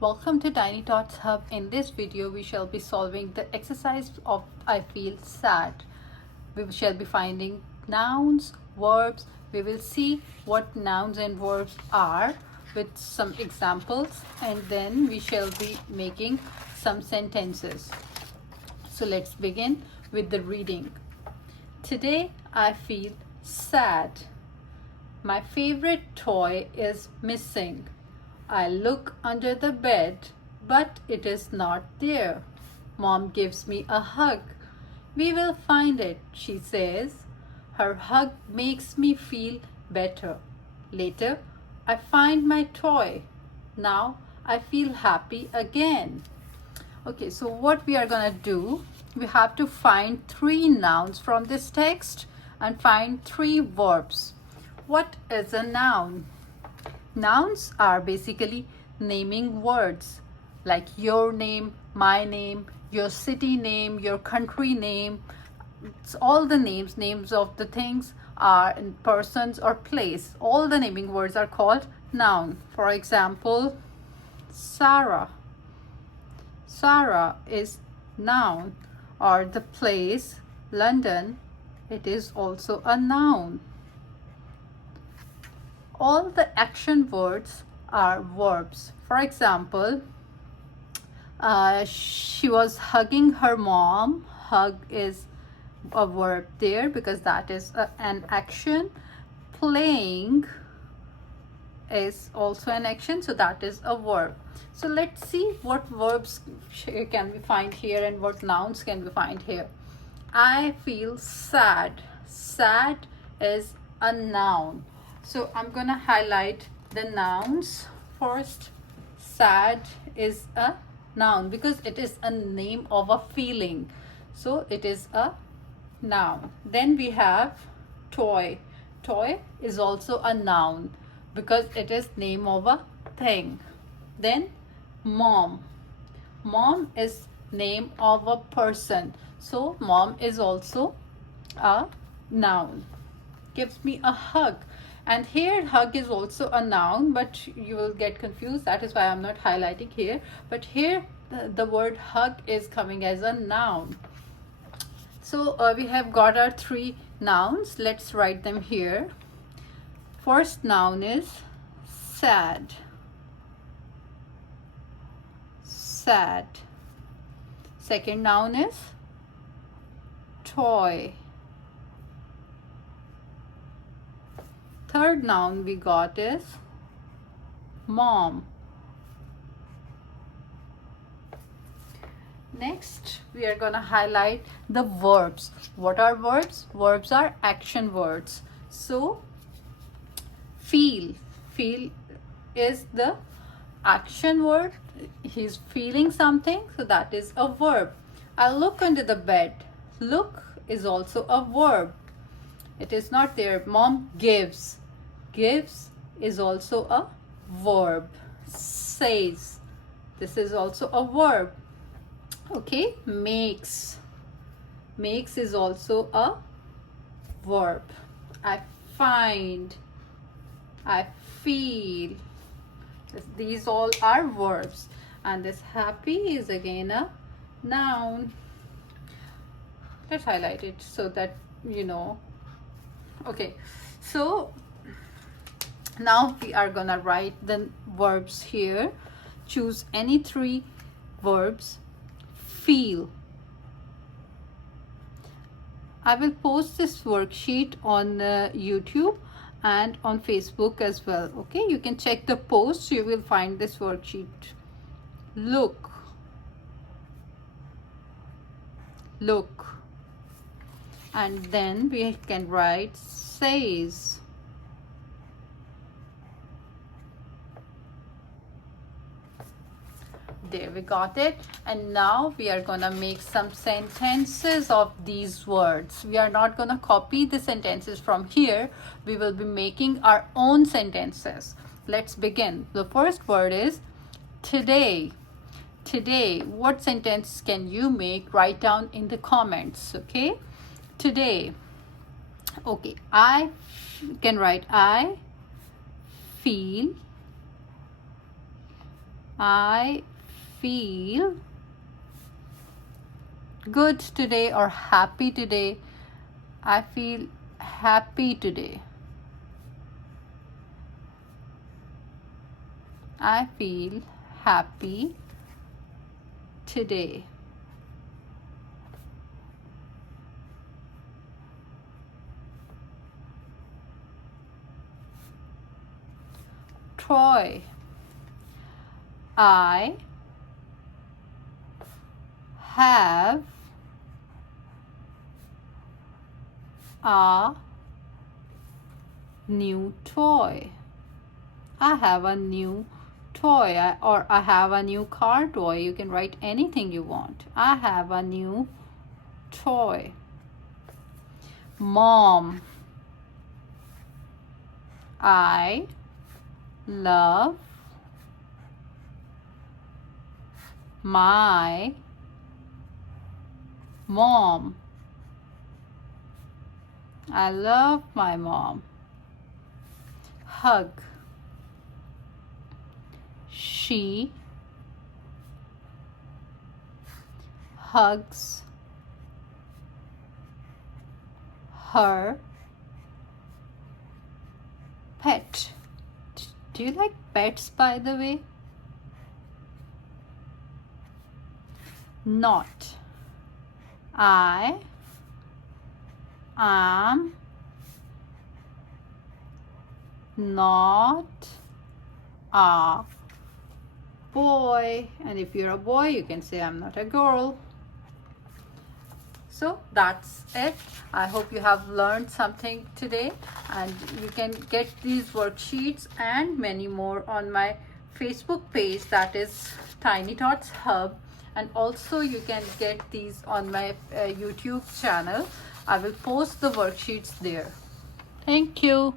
Welcome to Tiny Tots Hub. In this video, we shall be solving the exercise of I feel sad. We shall be finding nouns, verbs. We will see what nouns and verbs are with some examples, and then we shall be making some sentences. So let's begin with the reading. Today I feel sad. My favorite toy is missing. I look under the bed, but it is not there. Mom gives me a hug. We will find it, she says. Her hug makes me feel better. Later, I find my toy. Now I feel happy again. Okay, so what we are gonna do, we have to find 3 nouns from this text and find 3 verbs. What is a noun? Nouns are basically naming words like your name, my name, your city name, your country name. It's all the names of the things are in persons or place. All the naming words are called noun. For example, Sarah. Sarah is noun, or the place London, it is also a noun. All the action words are verbs. For example, she was hugging her mom. Hug is a verb there because that is an action. Playing is also an action, so that is a verb. So let's see what verbs can we find here and what nouns can we find here. I feel sad. Sad is a noun. So I'm gonna highlight the nouns first. Sad is a noun because it is a name of a feeling. So it is a noun. Then we have toy. Toy is also a noun because it is name of a thing. Then mom. Mom is name of a person. So mom is also a noun. Gives me a hug. And here hug is also a noun, but you will get confused. That is why I'm not highlighting here. But here the word hug is coming as a noun. So we have got our 3 nouns. Let's write them here. First noun is sad. Sad. Second noun is toy. Third noun we got is mom. Next, we are gonna highlight the verbs. What are verbs? Verbs are action words. So, feel. Feel is the action word. He's feeling something, so that is a verb. I look under the bed. Look is also a verb. It is not there. Mom gives. Gives is also a verb. Says. This is also a verb. Okay, makes. Makes is also a verb. I find. I feel. These all are verbs. And this happy is again a noun. Let's highlight it so that you know. Okay, so now we are gonna write the verbs here. Choose any 3 verbs. Feel. I will post this worksheet on YouTube and on Facebook as well. Okay, you can check the post. You will find this worksheet. Look. Look. And then we can write says. There, we got it. And now we are gonna make some sentences of these words. We are not gonna copy the sentences from here. We will be making our own sentences. Let's begin. The first word is today. Today. What sentence can you make? Write down in the comments. Okay, today. Okay, I can write I feel I feel good today or happy today. I feel happy today. I feel happy today. Toy. I have a new toy. I have a new toy, or I have a new car toy. You can write anything you want. I have a new toy. Mom. I love my mom. I love my mom. Hug. She hugs her pet. Do you like pets, by the way? Not. I am not a boy. And if you're a boy, you can say I'm not a girl. So that's it. I hope you have learned something today, and you can get these worksheets and many more on my Facebook page, that is Tiny Tots Hub, and also you can get these on my YouTube channel. I will post the worksheets there. Thank you.